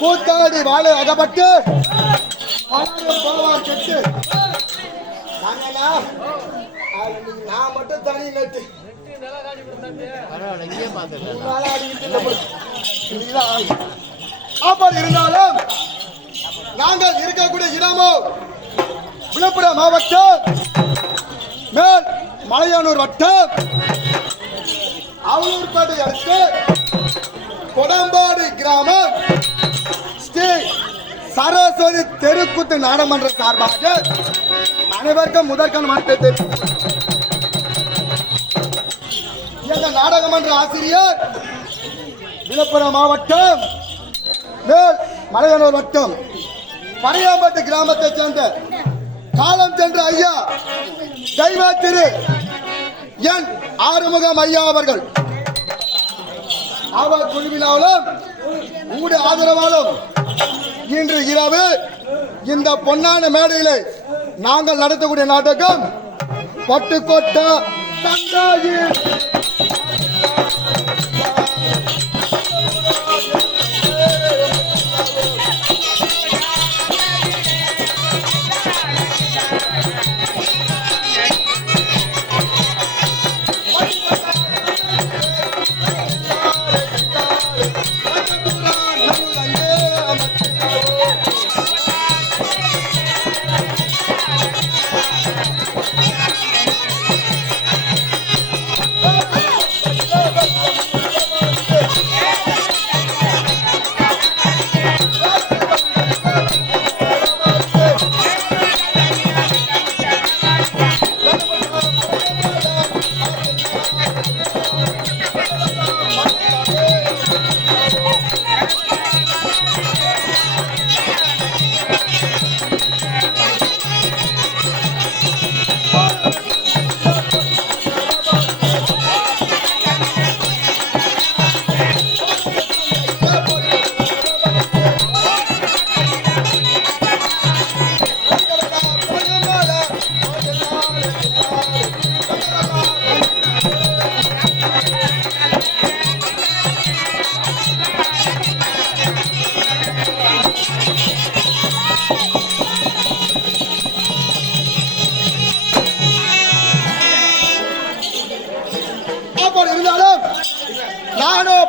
கூத்தாடி வாழை அகப்பட்டு போவார் கெட்டு நான் மட்டும் தனி நட்டு அப்படி இருந்தாலும் நாங்கள் இருக்கக்கூடிய இடமோ விழுப்புரம் மாவட்டம் மேல் மலையானூர் வட்டம் அவலூர்பேட்டை அடுத்து கொடம்பாடு கிராமம் ஸ்ரீ சரஸ்வதி தெருக்கூத்து நாடமன்ற சார்பாக அனைவருக்கும் முதற்கண் மாற்றத்தை நாடகமன்ற ஆசிரியர் விழுப்புரம் மாவட்டம் மேல் மலையானூர் வட்டம் பனையாம்பட்டு கிராமத்தைச் சேர்ந்த காலம் சென்ற ஐயா தெய்வ திரு என் ஆறுமுகம் ஐயா அவர்கள் அவர் குழுவினாலும் உங்களுடைய ஆதரவாலும் இன்று இரவு இந்த பொன்னான மேடையிலே நாங்கள் நடத்தக்கூடிய நாடகம் பட்டுக்கோட்டை தந்தாயி.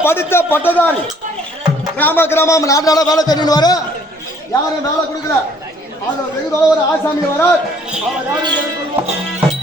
படித்த பட்டதாரி கிராமம் நாட்டால வேலை தெரியும் வர யாரும் வேலை கொடுக்கல அது வெகு தொலை ஒரு ஆசாமி வர அவர் யாரும்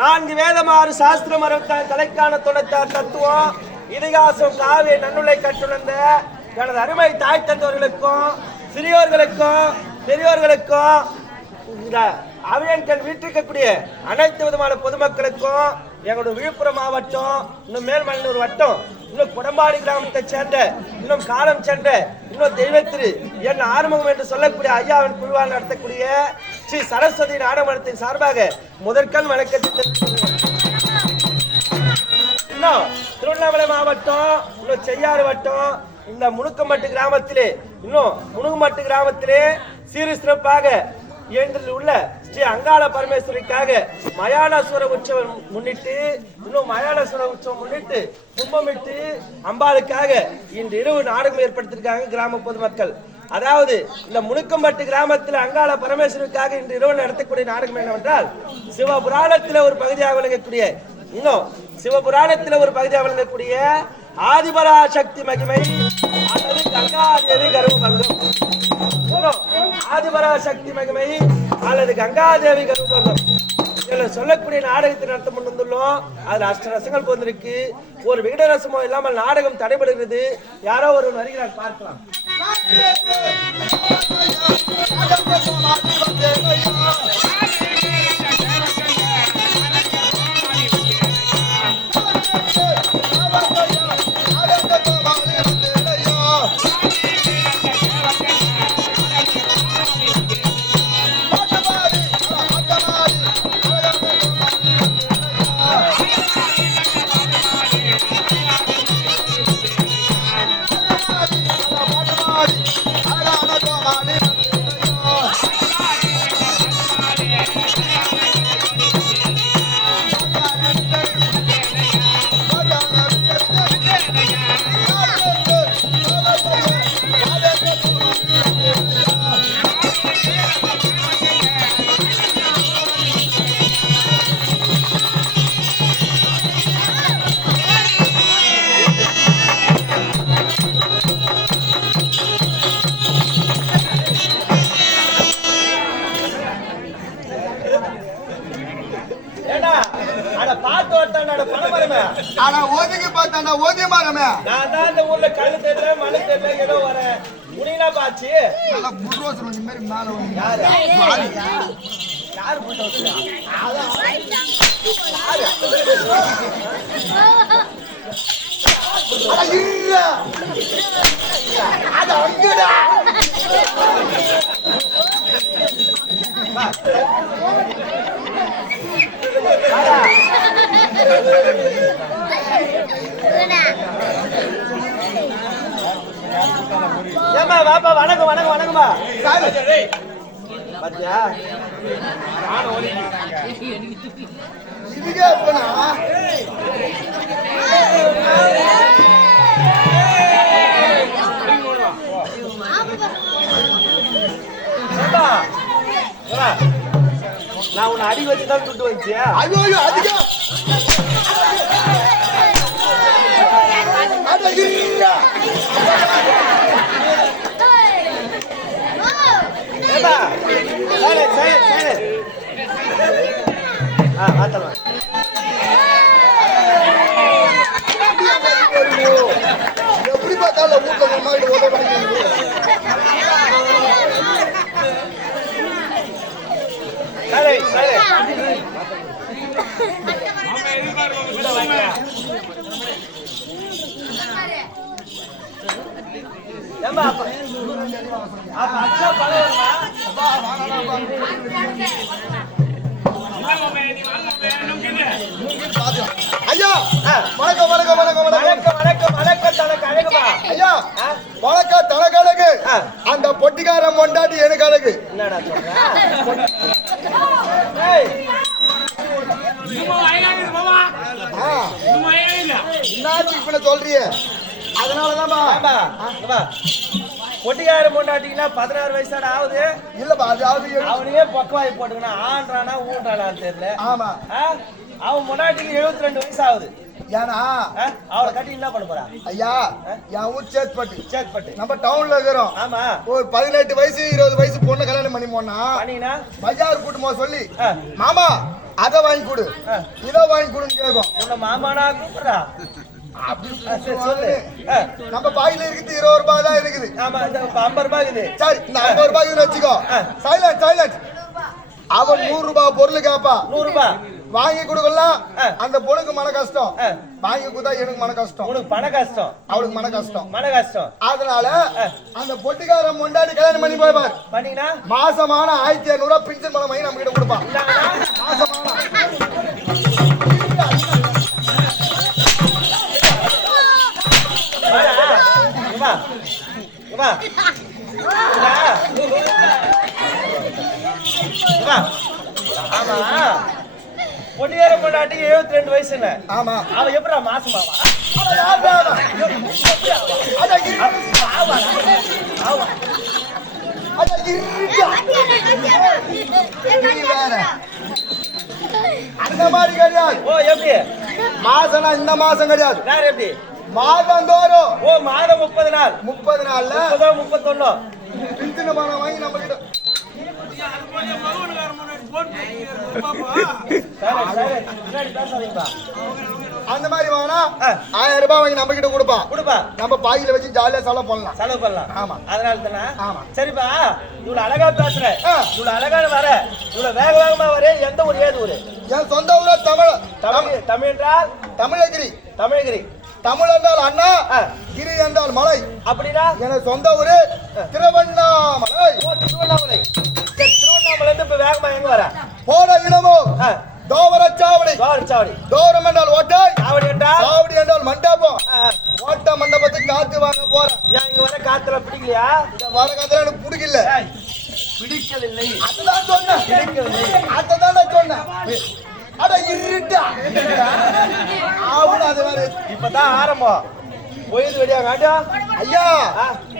4 வேதம் 6 சாஸ்திரம் 66 தலைக்கான 96 தத்துவம் இதிகாசம் காவிய நன்னுலை கற்றுணர்ந்த எனது அருமை தாய் தந்தவர்களுக்கும் சிறியோர்களுக்கும் பெரியோர்களுக்கும் இந்த அவையன்கள் வீட்டிருக்கக்கூடிய அனைத்து விதமான பொதுமக்களுக்கும் எங்களுடைய விழுப்புரம் மாவட்டம் இன்னும் மேல்மலையூர் வட்டம் இன்னும் குடம்பாடி கிராமத்தை சேர்ந்த இன்னும் காலம் சென்ற இன்னும் தெய்வத்திரு என் ஆறுமுகம் என்று சொல்லக்கூடிய ஐயாவின் குழுவால் நடத்தக்கூடிய ஸ்ரீ சரஸ்வதி நாடகத்தின் சார்பாக முதற்கண் வணக்கத்தை இன்னும் திருவண்ணாமலை மாவட்டம் இன்னும் செய்யாறு வட்டம் இந்த முணுக்கம்பட்டு கிராமத்திலே இன்னும் முணுகுமட்டு கிராமத்திலே சீரு சிறப்பாக இயந்திரில் உள்ள ஸ்ரீ அங்காள பரமேஸ்வரிக்காக மயானசுர உற்சவம் முன்னிட்டு இன்னும் மயானசுர உற்சவம் முன்னிட்டு கும்பமிட்டு அம்பாளுக்காக இன்று இரவு நாடகம் ஏற்படுத்தியிருக்காங்க கிராம பொதுமக்கள். அதாவது இந்த முணுக்கம்பட்டு கிராமத்தில் அங்காள பரமேஸ்வரிக்காக இன்று இரவு நடத்தக்கூடிய நாடகம் என்னவென்றால் சிவபுராணத்தில் ஒரு பகுதியாக விளங்கக்கூடிய இன்னும் சிவபுராணத்தில் ஒரு பகுதியாக விளங்கக்கூடிய ஆதிபரா சக்தி மகிமை அல்லது கங்காதேவி கர்ப்பபங்கம். ஆதிபரா சக்தி மகிமை அல்லது கங்காதேவி கர்ப்பபங்கம் இதில் சொல்லக்கூடிய நாடகத்தை நடத்த முன் வந்துள்ளோம். அதுல அஷ்டரசங்கள் போந்திருக்கு. ஒரு விகட ரசமோ இல்லாமல் நாடகம் தடைபடுகிறது. யாரோ ஒரு வருகிறார் பார்க்கலாம். நான் தான் இந்த ஊர்ல கல்லு தெரியல மலை தெரியல ஏதோ வரேன் முனினா பாச்சு யாரு ஏமா வாப்பா வணக்கம் வணக்கம் வணக்கம்மா பாத்தியா இதுக்கே போனா நான் உன்னை அடி வச்சுதான் துட்டு வந்துச்சியா? ஐயோ அதிகம் எப்படி பார்த்தாலும் வீட்டுல மாதிரி ஐயா வணக்கம் வணக்கம் வணக்கம் வணக்கம் வணக்கம் வணக்கம் தனக்கு அழகுமா ஐயா வணக்கம் தனக்கு அழகு அந்த பொட்டிக்காரன் கொண்டாடி எனக்கு அழகு என்னடா சொல்ற சொல்றிய அதனாலதான் பொட்டிக்காரன் பொண்டாட்டிங்கன்னா 16 வயசாட ஆகுது இல்லப்பா அதாவது அவனையே பக்கவாய் போட்டுக்கனா ஆன்றானா ஊன்றானான்னு தெரியல. ஆமா அவன் பொண்டாட்டிக்கு 72 வயசு ஆகுது. ஏன்னா அவளை கட்டி என்ன பண்ண போறா? ஐயா என் ஊர் சேத்பட்டு நம்ம டவுன்ல இருக்கிறோம். ஆமா ஒரு 18 வயசு 20 வயசு பொண்ணு கல்யாணம் பண்ணி போனா பண்ணினா பஜார் கூட்டுமோ சொல்லி மாமா அதை வாங்கி கொடு இதை வாங்கி கொடுன்னு கேட்கும். உன்னை மாமானா கூப்பிடுறா. அப்படி சரி சொல்லு. நம்ம பாயில இருக்குது 20 ரூபாய் தான் இருக்குது. ஆமா இந்த 50 ரூபாய் இருக்குது. சரி இந்த 50 ரூபாய் வச்சுக்கோ. Silent silent. அவன் 100 ரூபாய் பொருள் கேப்பா. 100 ரூபாய் வாங்கி கொடுக்கலாம். அந்த பொண்ணுக்கு மன கஷ்டம். வாங்கி கொடுத்தா எனக்கு மன கஷ்டம். உனக்கு பண கஷ்டம், அவளுக்கு மன கஷ்டம். மன கஷ்டம். அதனால அந்த பொட்டிக்காரன் முன்னாடி கல்யாணம் பண்ணி போய்பார். பண்ணீங்கன்னா மாசமான 1500 ரூபாய் பின்சன் பணம் வாங்கி நம்ம கிட்ட கொடுப்பான். மாசமான ஆமா பொட்டியார பொண்டாட்டி 72 வயசு என்ன? ஆமா அவ எப்படா மாசமாவா? அந்த மாதிரி கிடையாது. ஓ எப்படி மாசம்னா இந்த மாசம் கிடையாது. வேற எப்படி? மாதம் தோறும். ஓ மாதம் 30 நாள். 30 நாள்ல 31 பின்சன் பணம் வாங்கி நம்ம கிட்ட அந்த மாதிரி வாங்கினா 1000 ரூபாய் வாங்கி நம்ம கிட்ட கொடுப்பா. நம்ம பாயில வச்சு ஜாலியா செலவு பண்ணலாம். ஆமா அதனால தானே. ஆமா சரிப்பா இவ்வளவு அழகா பேசுற, இவ்வளவு அழகான வர, இவ்வளவு வேக வேகமா வர. எந்த ஊர் ஏது ஊரு? என் சொந்த ஊரா தமிழ் என்றால் தமிழகிரி. தமிழகிரி. தமிழ் என்றால் அண்ணா, கிரி என்றால் மலை. அப்படின்னா எனக்கு சொந்த ஊரு திருவண்ணாமலை. திருவண்ணாமலை. திருவண்ணாமலை இருந்து இப்ப வேகமா எங்க வர? போன இடமோ தோவரச்சாவடி. தோவரம் என்றால் ஓட்டை, சாவடி என்றால் மண்டபம். ஓட்ட மண்டபத்துக்கு காத்து வாங்க போறேன். இங்க வர காத்துல பிடிக்கலையா? வர காத்துல எனக்கு பிடிக்கல. பிடிக்கவில்லை. அதுதான் சொன்னேன். பிடிக்கவில்லை. அதுதான் சொன்னேன். அட இருட்டா அது வேற. இப்பதான் ஆரம்பம். போயிது வெடியா காட்டா. ஐயா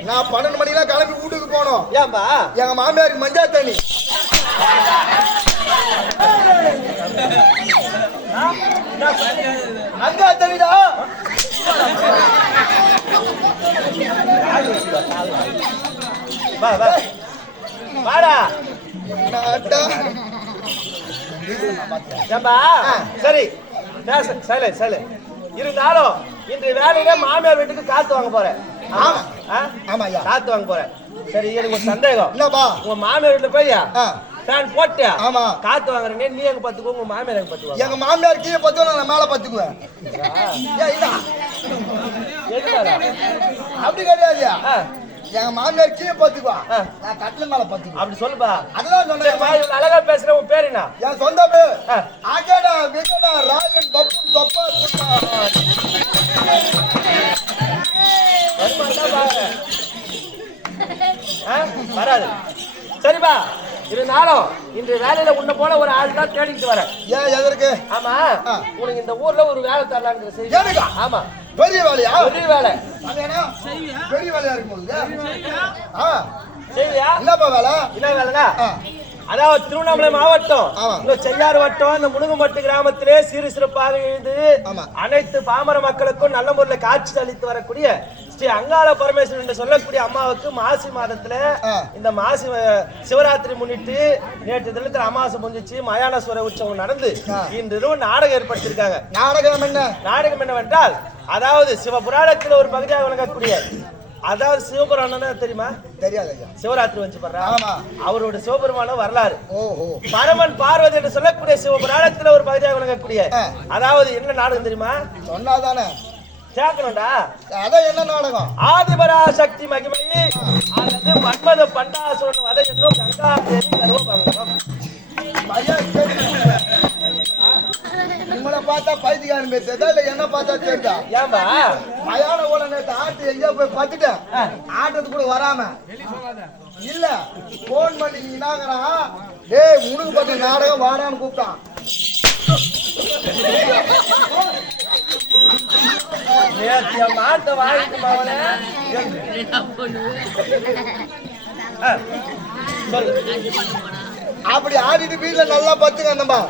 நான் 12 மணிக்கெல்லாம் கிளம்பி வீட்டுக்கு போனோம். ஏன்பா? எங்க மாமியாருக்கு மஞ்சா தண்ணி. மஞ்சா தண்ணிடா. வா வா வாடா. சரி சரி இருந்தாலும் இன்று வேலையில மாமியார் வீட்டுக்கு காத்து வாங்க போறேன். காத்து வாங்க போறேன். சரி எனக்கு ஒரு சந்தேகம். உங்க மாமியார் வீட்டுல போய் ஃபேன் போட்டியா? ஆமா காத்து வாங்குறேன். நீ எங்க பத்துக்கோ, உங்க மாமியார் எங்க பத்துக்குவா? எங்க மாமியார் கீழே பத்துவோம், நான் மேல பத்துக்குவேன். அப்படி கிடையாதுயா. எங்க மாமியார் கீழே பத்துக்குவா, நான் கட்டில மேல பத்துக்குவேன். அப்படி சொல்லுப்பா. அதுதான் சொன்னேன். அழகா பேசுற. உன் பேர் என்ன? என் சொந்த பேர் ஆகேடா விகடா ராயன் பப்புன் தொப்பா குட்டா. வராது. சரிப்பா இருந்தாலும் இன்று வேலையில உன்ன போல ஒரு ஆள் தான் தேடிக்கிட்டு வரேன். ஏன் எதற்கு? ஆமா உனக்கு இந்த ஊர்ல ஒரு வேலை தரலாங்கிற செய்தி. ஆமா பெரிய வேலையா? பெரிய வேலை. பெரிய வேலையா இருக்கும்போது செய்வியா? என்னப்பா வேலை? என்ன வேலைங்க? அதாவது திருவண்ணாமலை மாவட்டம் செய்யாறு வட்டம் இந்த முனுகுமட்டு கிராமத்திலே சிறு சிறப்பாக எழுந்து அனைத்து பாமர மக்களுக்கும் நல்ல முறையில் காட்சி அளித்து வரக்கூடிய ஸ்ரீ அங்காள பரமேஸ்வரன் என்று சொல்லக்கூடிய அம்மாவுக்கு மாசி மாதத்துல இந்த மாசி சிவராத்திரி முன்னிட்டு நேற்று தினத்தில் அமாவாசை முடிஞ்சிச்சு. மயானஸ்வர உற்சவம் நடந்து இன்று நாடகம் ஏற்படுத்தியிருக்காங்க. நாடகம் என்னவென்றால் அதாவது சிவபுராணத்தில் ஒரு பகுதியாக விளங்கக்கூடிய, அதாவது சிவபெருமான் தெரியுமா? தெரியாது. சிவராத்திரி வந்து பண்றா. அவரோட சிவபெருமான வரலாறு. பரமன் பார்வதி என்று சொல்லக்கூடிய சிவபுராணத்துல ஒரு பகுதியாக விளங்கக்கூடிய, அதாவது என்ன நாடகம் தெரியுமா? சொன்னாதானே கேட்கணும்டா. அதான் என்ன நாடகம்? ஆதிபராசக்தி மகிமை அல்லது மன்மத பண்டாசுரன் வதை என்னும் கங்காதேவி கர்வபங்கம். உங்களை பார்த்தா பைத்தியக்காரன் பேசுறதா இல்ல என்ன பார்த்தா தெரியுதா? ஏன்பா மயான ஓல நேற்று ஆட்டு எங்கேயோ போய் பார்த்துட்டேன். ஆட்டத்துக்கு கூட வராம இல்ல போன் பண்ணிக்கிறான். டேய் உனக்கு பார்த்த நாடகம் வாடான்னு கூப்பிட்டான். மாட்ட வாங்கிட்டு மாவன அப்படி ஆடிட்டு வீட்டுல நல்லா பத்துங்க. அந்தம்மா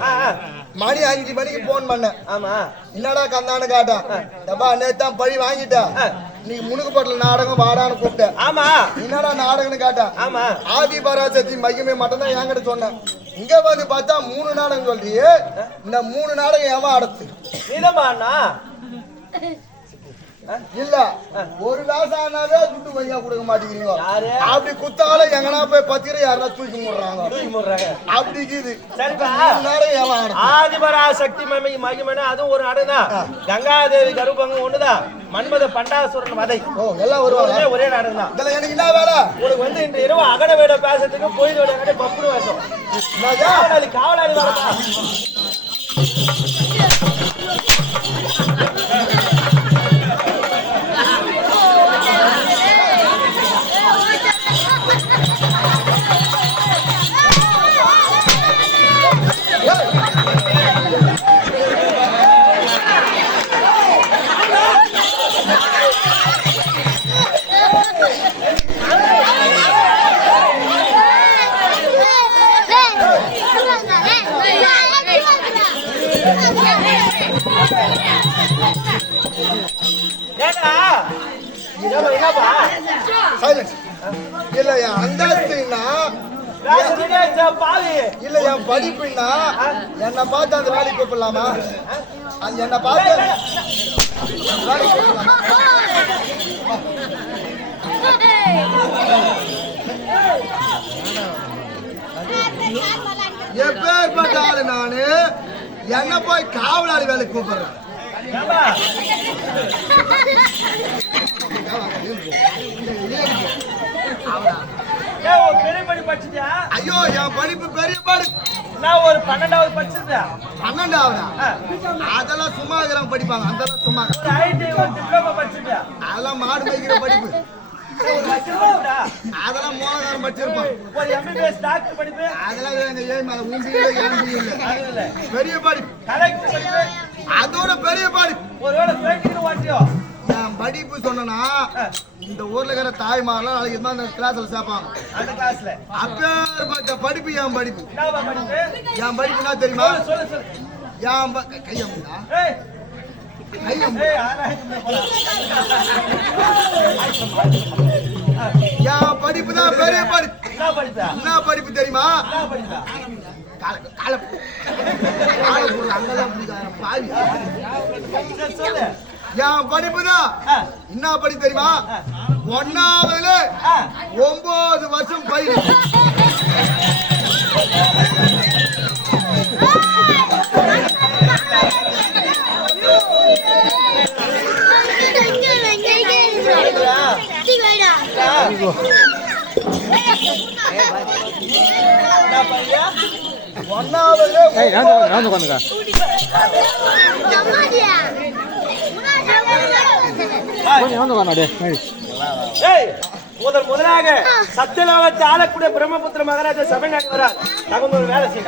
மணி 5 மணிக்கு போன் பண்ண. ஆமா என்னடா கந்தானு காட்டான். நேத்தான் பழி வாங்கிட்டேன். நீ முனுகுப்பட்டில் நாடகம் வாடான்னு கூப்பிட்ட. ஆமா. என்னடா நாடகம்னு கேட்டா. ஆமா. ஆதி பராசக்தி மகிமை மட்டும் தான் என்கிட்ட சொன்னேன். இங்க வந்து பார்த்தா 3 நாடகம் சொல்றியே. இந்த 3 நாடகம் எவன் அடத்து? நீதமாண்ணா இல்ல ஒரு வேசானாவே துட்டு பையா கொடுக்க மாட்டேங்கிறீங்க. யாரு? அப்படி குத்தால எங்கனா போய் பத்திர யாரா தூக்கி முடுறாங்க. அப்படி இருக்குது. ஆதிபராசக்தி மகிமனா அதுவும் ஒரு நாடகம் தான். கங்காதேவி கருப்பங்க ஒண்ணுதான். மன்மத பண்டாசுரன் வதை எல்லாம் வருவாங்க. ஒரே நாடகம் தான். இதுல எனக்கு என்ன வேலை? உனக்கு வந்து இன்று இரவு அகட வேட பேசுறதுக்கு கோயில் வேட பப்புனு வேஷம். காவலாளி வரதா? இல்ல என் அந்தஸ்துன்னா இல்ல என் படிப்புன்னா என்ன பார்த்து அந்த வேலைக்கு கூப்பிடலாமா? என்ன பார்த்து வேலைக்கு கூப்பிடலாமா? எப்பேற்பட்ட ஆளு நானு என்ன போய் காவலாளி வேலைக்கு கூப்பிடுறேன். ஐயோ என் படிப்பு பெரிய படிப்பு. நான் ஒரு 12வது படிச்சிருந்தேன். 12வதா? அதெல்லாம் சும்மா இருக்கிறாங்க படிப்பாங்க. அதெல்லாம் சும்மா டிப்ளமோ படிச்சிருந்தேன். அதெல்லாம் மாடு மேய்க்கிற படிப்பு. அதெல்லாம் மூலகாரம் படிச்சிருப்பான். ஒரு எம்பிபிஎஸ் டாக்டர் படிப்பு அதெல்லாம் எங்க ஏன் மேல உண்டியில பெரிய படிப்பு. கலெக்டர் படிப்பு அதோட பெரிய படிப்பு. ஒருவேளை பேட்டிக்கு வாட்டியோ என் படிப்பு சொன்னா இந்த ஊர்ல இருக்கிற தாய்மாரெல்லாம் நாளைக்கு இருந்தா அந்த கிளாஸ்ல சேர்ப்பாங்க. அந்த கிளாஸ்ல அப்பேற்பட்ட படிப்பு என் படிப்பு. என்னவா படிப்பு? என் படிப்புனா தெரியுமா? சொல்லு. என் கையம்மா ஏய் என் படிப்பு தான் பெரிய படிப்பு. என்ன படிப்பு தெரியுமா? என் படிப்பு தான் என்ன படிப்பு தெரியுமா? 1ஆவதுல 9 வருஷம் பயிர். முதலாக சத்தியலோகத்தை ஆளக்கூடிய பிரம்மபுத்திர மகாராஜா சபை நாட்டு வரார். தகுந்த ஒரு வேலை செய்ய